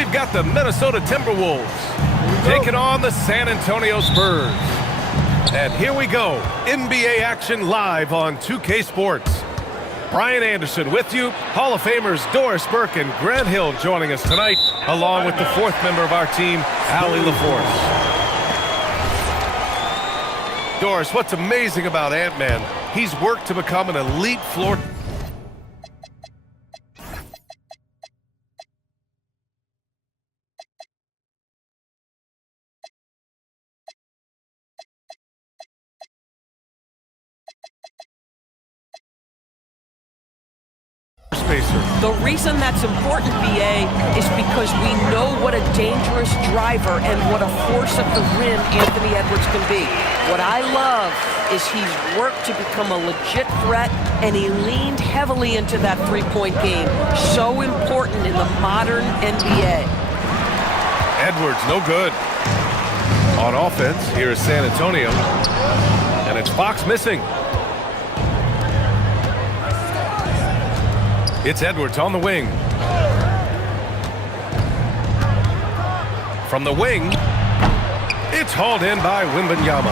we've got the Minnesota Timberwolves taking on the San Antonio Spurs. And here we go, NBA action live on 2K Sports. Brian Anderson with you, Hall of Famers Doris Burke and Grant Hill joining us tonight, along with the fourth member of our team, Allie LaForce. Doris, what's amazing about Ant-Man, he's worked to become an elite floor spacer. The reason that's important, BA, is because we know what a dangerous driver and what a force at the rim Anthony Edwards can be. What I love is he's worked to become a legit threat, and he leaned heavily into that three-point game. So important in the modern NBA. Edwards, no good. On offense, here is San Antonio. And it's Fox missing. It's Edwards on the wing. From the wing, it's hauled in by Wembanyama.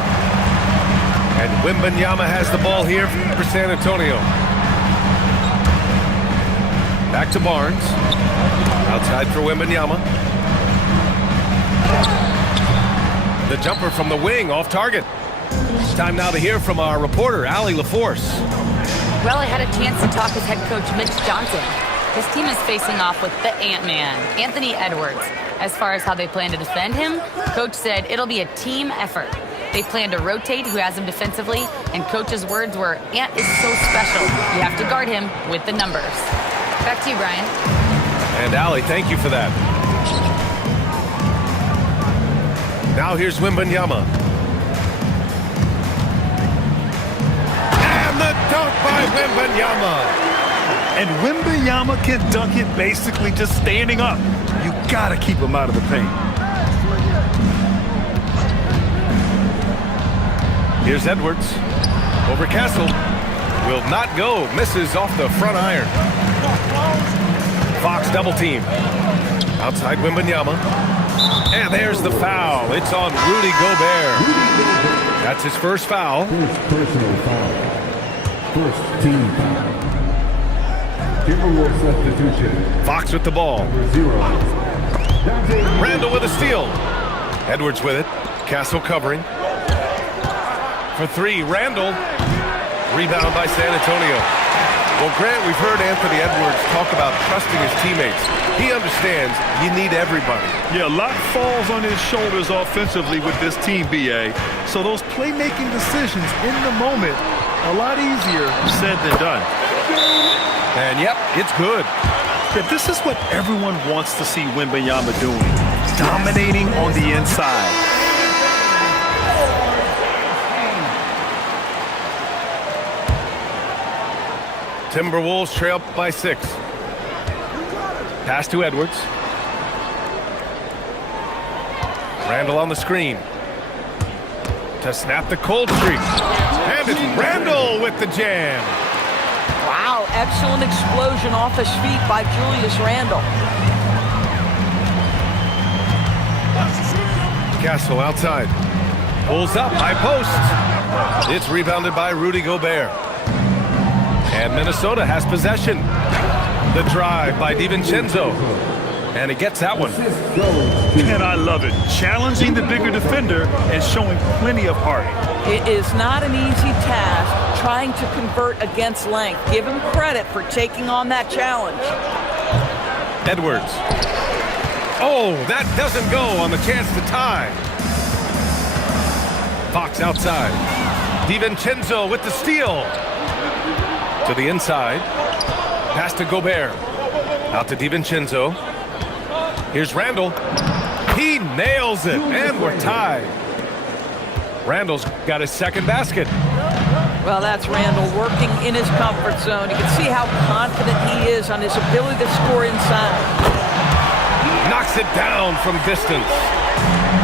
And Wembanyama has the ball here for San Antonio. Back to Barnes. Outside for Wembanyama. The jumper from the wing, off target. It's time now to hear from our reporter, Allie LaForce. Well, I had a chance to talk with head coach Mitch Johnson. His team is facing off with the Ant-Man, Anthony Edwards. As far as how they plan to defend him, coach said it'll be a team effort. They plan to rotate who has him defensively, and coach's words were, Ant is so special, you have to guard him with the numbers. Back to you, Brian. And Allie, thank you for that. Now here's Wembanyama. And the dunk by Wembanyama. And Wembanyama can dunk it basically just standing up. You gotta keep him out of the paint. Here's Edwards. Over Castle. Will not go. Misses off the front iron. Fox double team. Outside Wembanyama. And there's the foul. It's on Rudy Gobert. That's his first foul. First personal foul. First team foul. Timberwolves substitution. Fox with the ball. Randall with a steal. Edwards with it. Castle covering. For three, Randall. Rebound by San Antonio. Well, Grant, we've heard Anthony Edwards talk about trusting his teammates. He understands you need everybody. Yeah, a lot falls on his shoulders offensively with this team, BA. So those playmaking decisions in the moment, a lot easier said than done. And yep, it's good. Yeah, this is what everyone wants to see Wembanyama doing. Dominating on the inside. Timberwolves trail by 6. Pass to Edwards. Randall on the screen. To snap the cold streak. And it's Randall with the jam. Wow, excellent explosion off his feet by Julius Randle. Castle outside. Pulls up, high post. It's rebounded by Rudy Gobert. And Minnesota has possession. The drive by DiVincenzo. And he gets that one. And I love it. Challenging the bigger defender and showing plenty of heart. It is not an easy task trying to convert against length. Give him credit for taking on that challenge. Edwards. Oh, that doesn't go on the chance to tie. Fox outside. DiVincenzo with the steal. To the inside. Pass to Gobert. Out to DiVincenzo. Here's Randall. He nails it, and we're tied. Randall's got his second basket. Well, that's Randall working in his comfort zone. You can see how confident he is on his ability to score inside. Knocks it down from distance.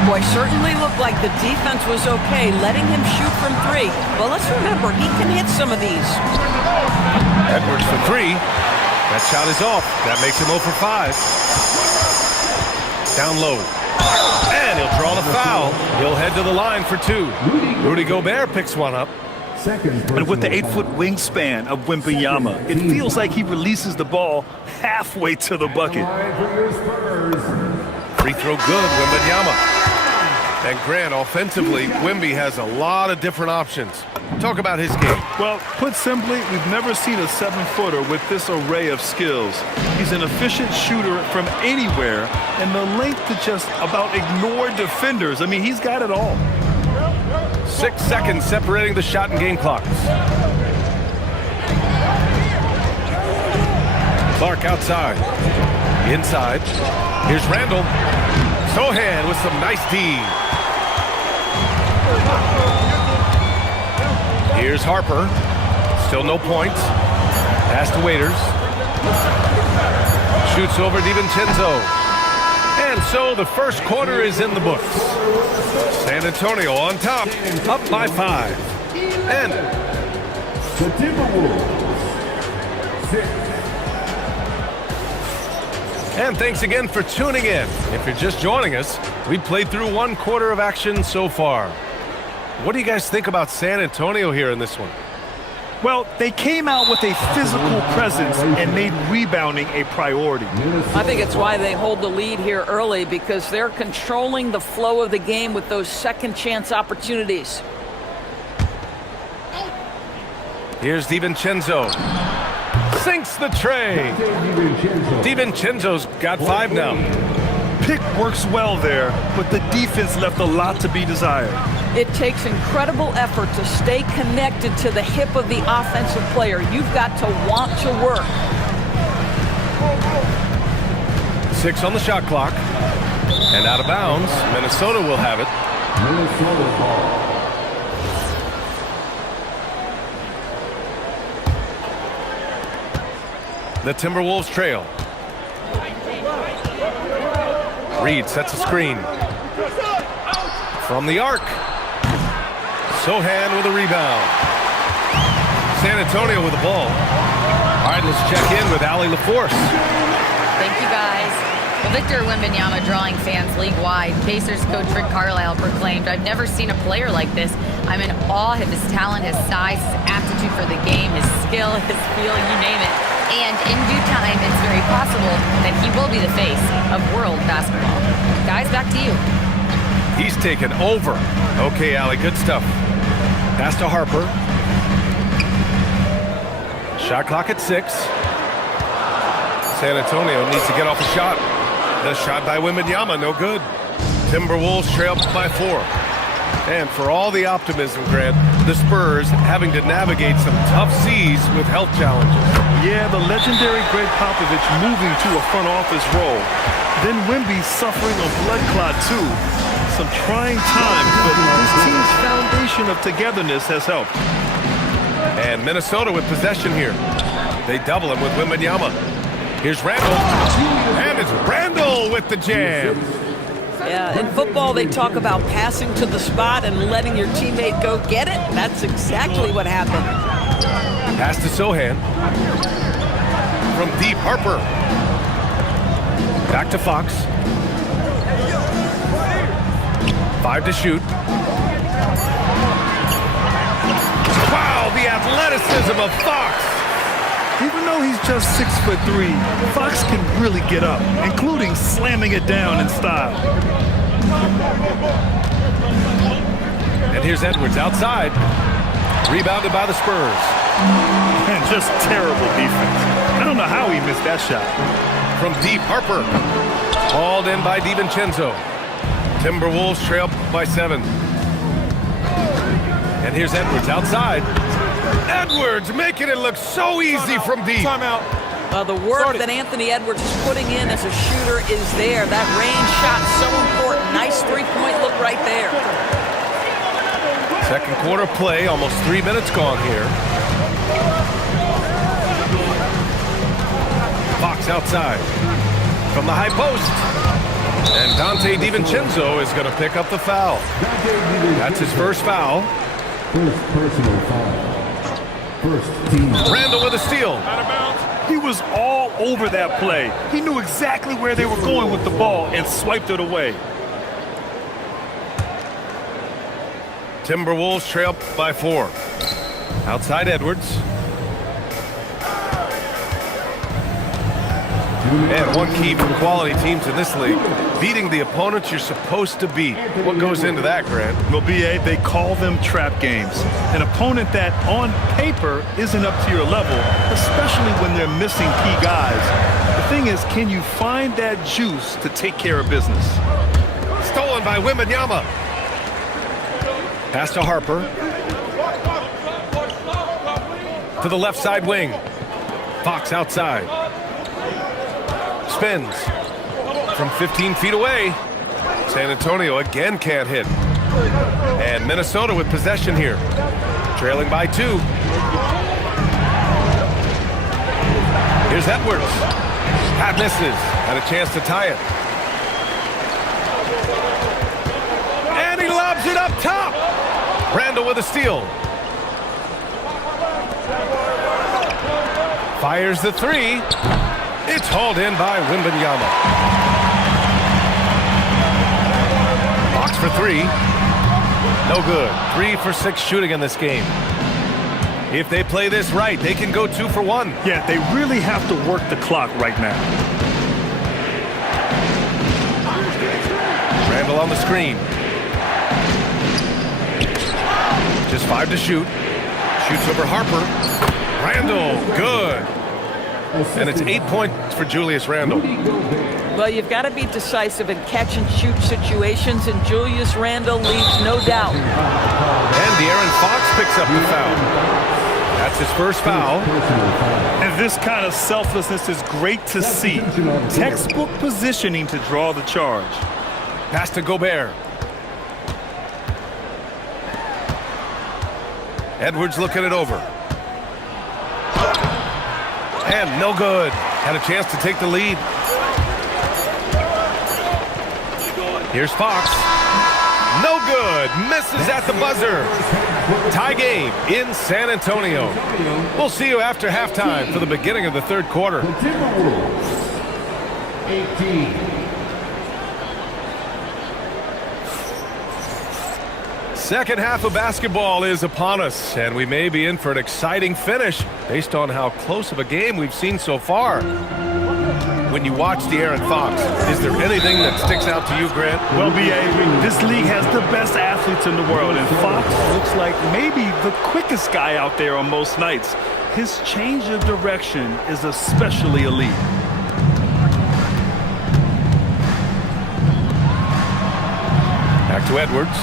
Boy, certainly looked like the defense was okay, letting him shoot from three. Well, let's remember, he can hit some of these. Edwards for three. That shot is off. That makes him 0 for 5. Down low. And he'll draw the foul. He'll head to the line for 2. Rudy Gobert picks one up. And with the 8-foot wingspan of Wembanyama, it feels like he releases the ball halfway to the bucket. Free throw good, Wembanyama. And Grant, offensively, Wemby has a lot of different options. Talk about his game. Well, put simply, we've never seen a 7-footer with this array of skills. He's an efficient shooter from anywhere, and the length to just about ignore defenders. I mean, he's got it all. 6 seconds separating the shot and game clocks. Clark outside. Inside. Here's Randall. Sohan with some nice D. Here's Harper. Still no points. Pass to Waiters. Shoots over DiVincenzo. And so the first quarter is in the books. San Antonio on top, up by 5. And The Timberwolves, 6. And thanks again for tuning in. If you're just joining us, we played through 1 quarter of action so far. What do you guys think about San Antonio here in this one? Well, they came out with a physical presence and made rebounding a priority. I think it's why they hold the lead here early, because they're controlling the flow of the game with those second chance opportunities. Here's DiVincenzo. Sinks the tray. DiVincenzo's got 5 now. Pick works well there, but the defense left a lot to be desired. It takes incredible effort to stay connected to the hip of the offensive player. You've got to want to work. 6 on the shot clock. And out of bounds, Minnesota will have it. Minnesota ball. The Timberwolves trail. Reed sets a screen. From the arc. Sohan with a rebound. San Antonio with the ball. All right, let's check in with Allie LaForce. Thank you, guys. Well, Victor Wembanyama drawing fans league-wide. Pacers coach Rick Carlisle proclaimed, "I've never seen a player like this. I'm in awe of his talent, his size, his aptitude for the game, his skill, his feel, you name it. And in due time, it's very possible that he will be the face of world basketball." Guys, back to you. He's taken over. Okay, Allie, good stuff. Pass to Harper. Shot clock at 6. San Antonio needs to get off a shot. The shot by Wembanyama, no good. Timberwolves trail by 4. And for all the optimism, Grant, the Spurs having to navigate some tough seas with health challenges. Yeah, the legendary Greg Popovich moving to a front office role. Then Wemby suffering a blood clot too. Some trying times, but this team's foundation of togetherness has helped. And Minnesota with possession here. They double him with Wembanyama. Here's Randall. And it's Randall with the jam. Yeah, in football, they talk about passing to the spot and letting your teammate go get it. That's exactly what happened. Pass to Sohan. From deep, Harper. Back to Fox. 5 to shoot. Wow, the athleticism of Fox. Even though he's just 6'3", Fox can really get up, including slamming it down in style. And here's Edwards outside. Rebounded by the Spurs. And just terrible defense. I don't know how he missed that shot. From deep, Harper. Hauled in by DiVincenzo. Timberwolves trail by 7. And here's Edwards outside. Edwards making it look so easy from deep. The work that Anthony Edwards is putting in as a shooter is there. That range shot so important. Nice three-point look right there. Second quarter play, almost 3 minutes gone here. Fox outside. From the high post. And Dante DiVincenzo is going to pick up the foul. That's his first foul. First personal foul. First team. Randall with a steal. He was all over that play. He knew exactly where they were going with the ball and swiped it away. Timberwolves trail by 4. Outside Edwards. And one key for quality teams in this league, beating the opponents you're supposed to beat. What goes into that, Grant? Well, B.A., they call them trap games. An opponent that, on paper, isn't up to your level, especially when they're missing key guys. The thing is, can you find that juice to take care of business? Stolen by Wembanyama. Pass to Harper. To the left side wing. Fox outside. Spins from 15 feet away. San Antonio again can't hit. And Minnesota with possession here. Trailing by 2. Here's Edwards. Pat misses. Had a chance to tie it. And he lobs it up top. Randall with a steal. Fires the 3. It's hauled in by Wembanyama. Box for 3. No good. 3 for 6 shooting in this game. If they play this right, they can go 2 for 1. Yeah, they really have to work the clock right now. Randall on the screen. Just 5 to shoot. Shoots over Harper. Randall, good. And it's 8 points for Julius Randle. Well, you've got to be decisive in catch-and-shoot situations, and Julius Randle leaves no doubt. And De'Aaron Fox picks up the foul. That's his first foul. And this kind of selflessness is great to see. Textbook positioning to draw the charge. Pass to Gobert. Edwards looking it over. And no good. Had a chance to take the lead. Here's Fox. No good. Misses at the buzzer. Tie game in San Antonio. We'll see you after halftime for the beginning of the third quarter. Timberwolves, 18. Second half of basketball is upon us, and we may be in for an exciting finish based on how close of a game we've seen so far. When you watch De'Aaron Fox, is there anything that sticks out to you, Grant? Well, B.A., this league has the best athletes in the world, and Fox looks like maybe the quickest guy out there on most nights. His change of direction is especially elite. Back to Edwards.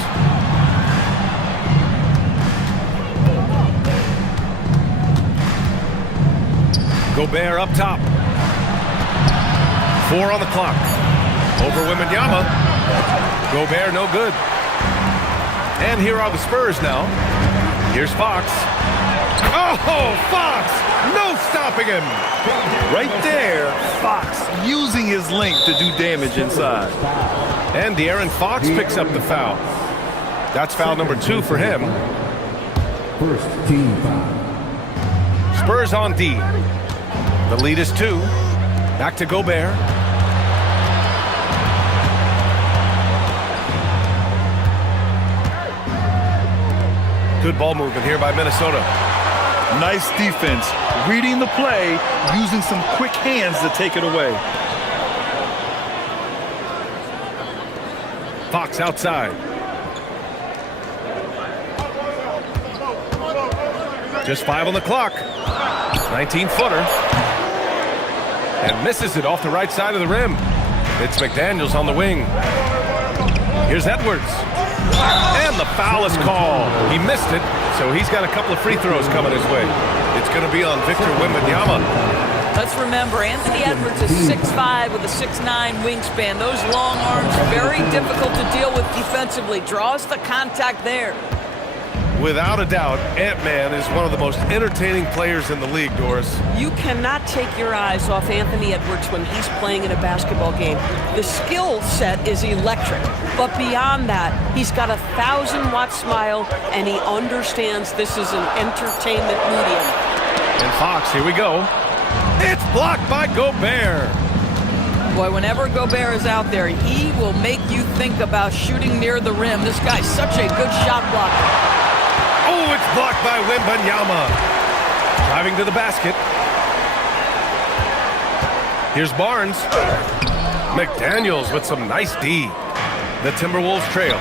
Gobert up top. 4 on the clock. Over Wembanyama. Gobert no good. And here are the Spurs now. Here's Fox. Oh, Fox! No stopping him! Right there, Fox using his length to do damage inside. And De'Aaron Fox picks up the foul. That's foul number 2 for him. First team foul. Spurs on D. The lead is 2. Back to Gobert. Good ball movement here by Minnesota. Nice defense, reading the play, using some quick hands to take it away. Fox outside. Just 5 on the clock. 19-footer. And misses it off the right side of the rim. It's McDaniels on the wing. Here's Edwards. And the foul is called. He missed it, so he's got a couple of free throws coming his way. It's going to be on Victor Wembanyama. Let's remember, Anthony Edwards is 6'5" with a 6'9" wingspan. Those long arms, very difficult to deal with defensively. Draws the contact there. Without a doubt, Ant-Man is one of the most entertaining players in the league, Doris. You cannot take your eyes off Anthony Edwards when he's playing in a basketball game. The skill set is electric, but beyond that, he's got a 1,000-watt smile, and he understands this is an entertainment medium. And Fox, here we go. It's blocked by Gobert. Boy, whenever Gobert is out there, he will make you think about shooting near the rim. This guy's such a good shot blocker. Oh, it's blocked by Wembanyama. Driving to the basket. Here's Barnes. McDaniels with some nice D. The Timberwolves trail.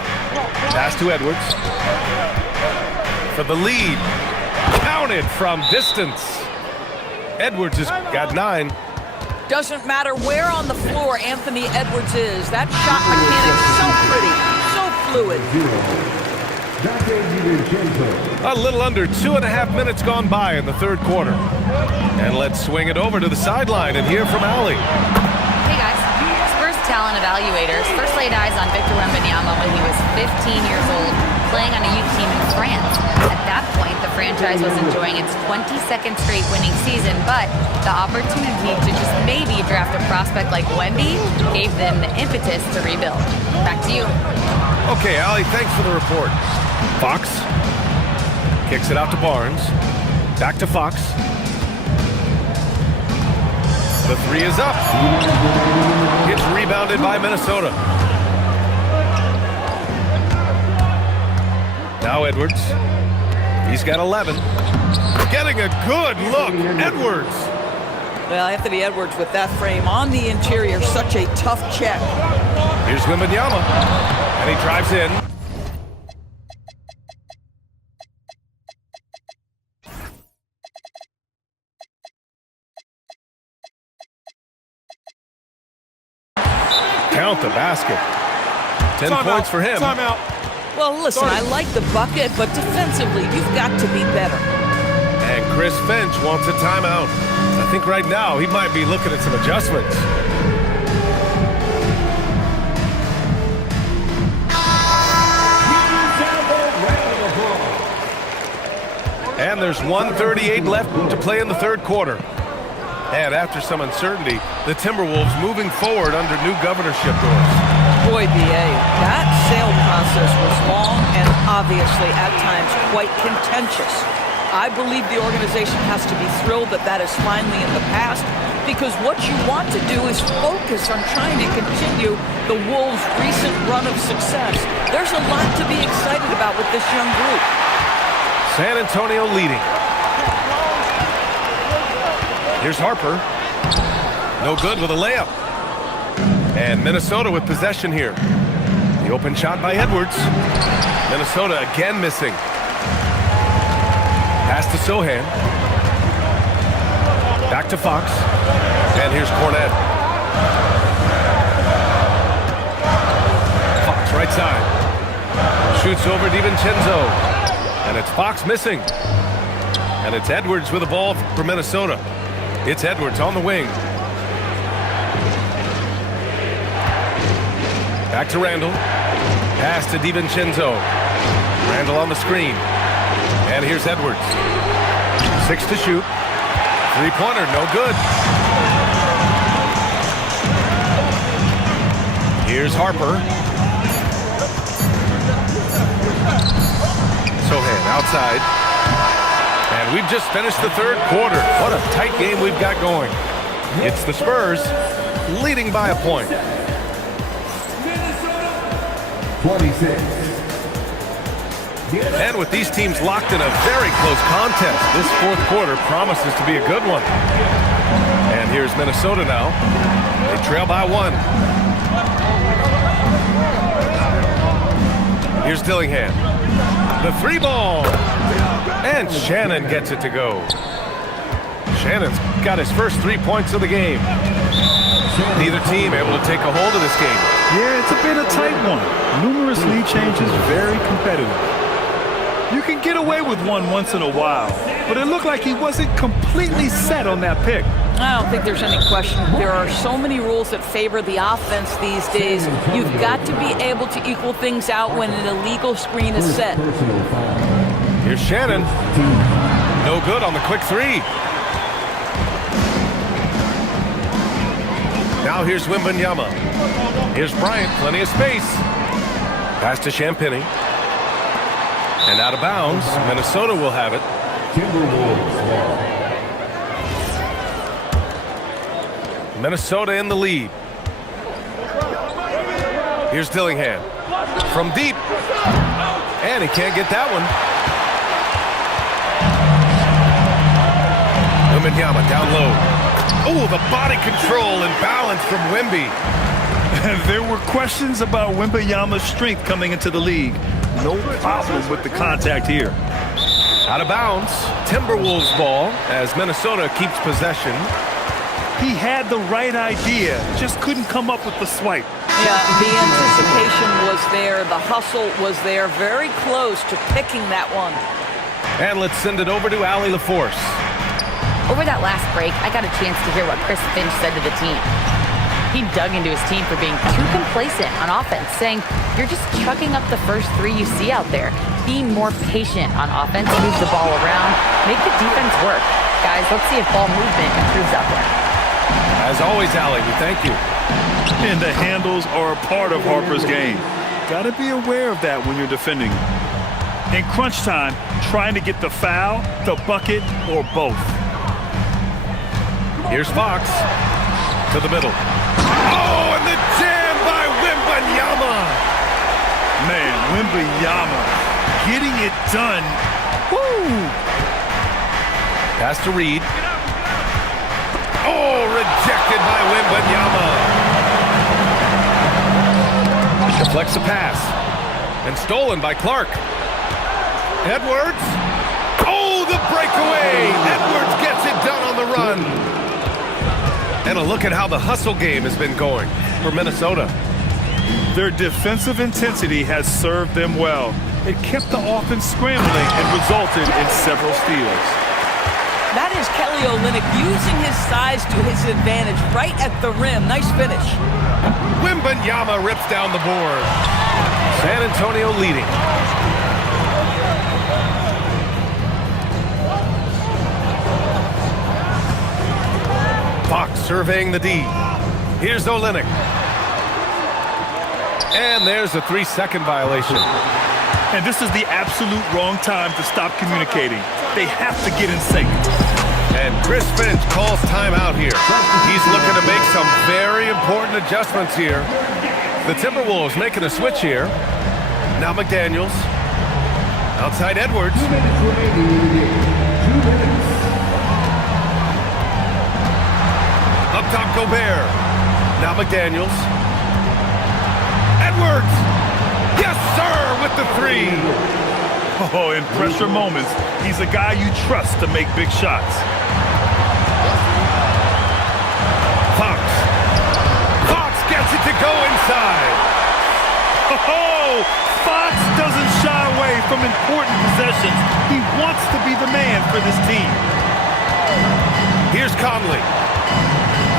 Pass to Edwards. For the lead. Counted from distance. Edwards has got 9. Doesn't matter where on the floor Anthony Edwards is. That shot mechanic so pretty, so fluid. A little under 2.5 minutes gone by in the third quarter. And let's swing it over to the sideline and hear from Allie. Hey guys, Spurs talent evaluators first laid eyes on Victor Wembanyama when he was 15 years old, playing on a youth team in France. At that point, the franchise was enjoying its 22nd straight winning season, but the opportunity to just maybe draft a prospect like Wemby gave them the impetus to rebuild. Back to you. Okay, Allie, thanks for the report. Fox kicks it out to Barnes. Back to Fox. The 3 is up. It's rebounded by Minnesota. Now Edwards. He's got 11. Getting a good look. Edwards. Well, Anthony Edwards with that frame on the interior, such a tough check. Here's Wembanyama. And he drives in. Count the basket. 10 points for him. Timeout. Well, listen, I like the bucket, but defensively, you've got to be better. And Chris Finch wants a timeout. I think right now he might be looking at some adjustments. And there's 1:38 left to play in the third quarter. And after some uncertainty, the Timberwolves moving forward under new governorship rules. Boy, B.A., that sale process was long and obviously at times quite contentious. I believe the organization has to be thrilled that that is finally in the past, because what you want to do is focus on trying to continue the Wolves' recent run of success. There's a lot to be excited about with this young group. San Antonio leading. Here's Harper. No good with a layup. And Minnesota with possession here. The open shot by Edwards. Minnesota again missing. Pass to Sohan. Back to Fox. And here's Cornette. Fox right side. Shoots over DiVincenzo. And it's Fox missing. And it's Edwards with the ball for Minnesota. It's Edwards on the wing. Back to Randall. Pass to DiVincenzo. Randall on the screen. And here's Edwards. 6 to shoot. Three-pointer, no good. Here's Harper. Sohan outside. And we've just finished the third quarter. What a tight game we've got going. It's the Spurs leading by a point. 26. And with these teams locked in a very close contest, this fourth quarter promises to be a good one. And here's Minnesota now. They trail by 1. Here's Dillingham. The 3 ball. And Shannon gets it to go. Shannon's got his first 3 points of the game. Neither team able to take a hold of this game. Yeah, it's a bit a tight one. Numerous lead changes, very competitive. You can get away with one once in a while, but it looked like he wasn't completely set on that pick. I don't think there's any question. There are so many rules that favor the offense these days. You've got to be able to equal things out when an illegal screen is set. Here's Shannon. No good on the quick 3. Now here's Wembanyama. Here's Bryant, plenty of space. Pass to Champagny. And out of bounds, Minnesota will have it. Minnesota in the lead. Here's Dillingham. From deep. And he can't get that one. Wembanyama down low. Oh, the body control and balance from Wemby. There were questions about Wembanyama's strength coming into the league. No problem with the contact here. Out of bounds. Timberwolves ball as Minnesota keeps possession. He had the right idea, just couldn't come up with the swipe. Yeah, the anticipation was there. The hustle was there. Very close to picking that one. And let's send it over to Allie LaForce. Over that last break, I got a chance to hear what Chris Finch said to the team. He dug into his team for being too complacent on offense, saying, you're just chucking up the first three you see out there. Be more patient on offense, move the ball around, make the defense work. Guys, let's see if ball movement improves out there. As always, Allie, we thank you. And the handles are a part of Harper's game. Got to be aware of that when you're defending. In crunch time, trying to get the foul, the bucket, or both. Here's Fox to the middle. Oh, and the jam by Wembanyama. Man, Wembanyama getting it done. Woo! Pass to Reed. Oh, rejected by Wembanyama. Deflects the pass. And stolen by Clark. Edwards. Oh, the breakaway. Edwards gets it done on the run. And a look at how the hustle game has been going for Minnesota. Their defensive intensity has served them well. It kept the offense scrambling and resulted in several steals. That is Kelly Olynyk using his size to his advantage right at the rim. Nice finish. Wembanyama rips down the board. San Antonio leading. Fox surveying the D. Here's Olynyk. And there's a 3-second violation. And this is the absolute wrong time to stop communicating. They have to get in sync. And Chris Finch calls timeout here. He's looking to make some very important adjustments here. The Timberwolves making a switch here. Now McDaniels. Outside Edwards. 2 minutes remaining in the game. 2 minutes. Up top Gobert. Now McDaniels. Edwards. Yes, sir, with the three. Oh, in pressure moments, he's a guy you trust to make big shots. Fox. Fox gets it to go inside. Oh, Fox doesn't shy away from important possessions. He wants to be the man for this team. Here's Conley.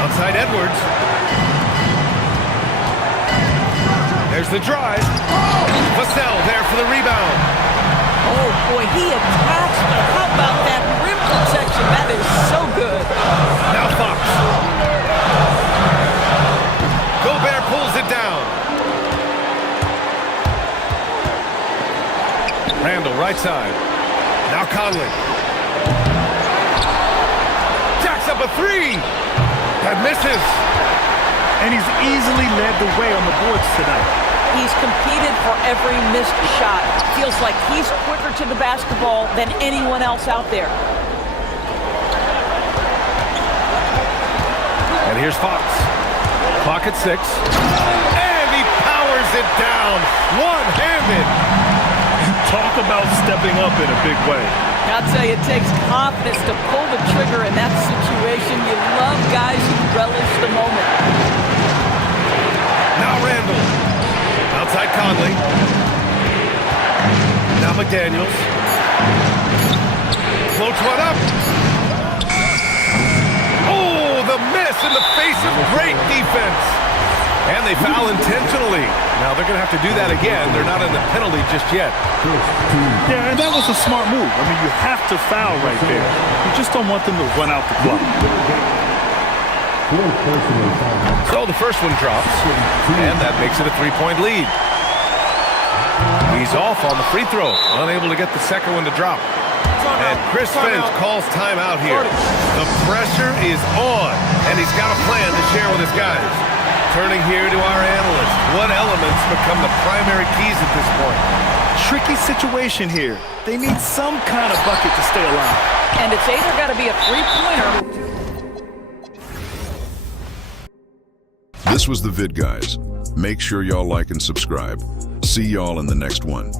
Outside Edwards. There's the drive. Vassell there for the rebound. Oh, boy, he attacks, but how about that rim protection? That is so good. Now Fox. Gobert pulls it down. Randall, right side. Now Conley. Jacks up a three. That misses. And he's easily led the way on the boards tonight. He's competed for every missed shot. Feels like he's quicker to the basketball than anyone else out there. And here's Fox. Clock at 6. And he powers it down. One-handed. Talk about stepping up in a big way. I'll tell you, it takes confidence to pull the trigger in that situation. You love guys who relish the moment. Now Randall. Outside Conley. Now McDaniels. Floats one up. Oh, the miss in the face of great defense. And they foul intentionally. Now they're going to have to do that again. They're not in the penalty just yet. Yeah, and that was a smart move. I mean, you have to foul right there. You just don't want them to run out the clock. So the first one drops, and that makes it a 3-point lead. He's off on the free throw, unable to get the second one to drop. And Chris Finch calls timeout here. The pressure is on, and he's got a plan to share with his guys. Turning here to our analyst. What elements become the primary keys at this point? Tricky situation here. They need some kind of bucket to stay alive. And it's either got to be a three-pointer. This was the vid, guys. Make sure y'all like and subscribe. See y'all in the next one.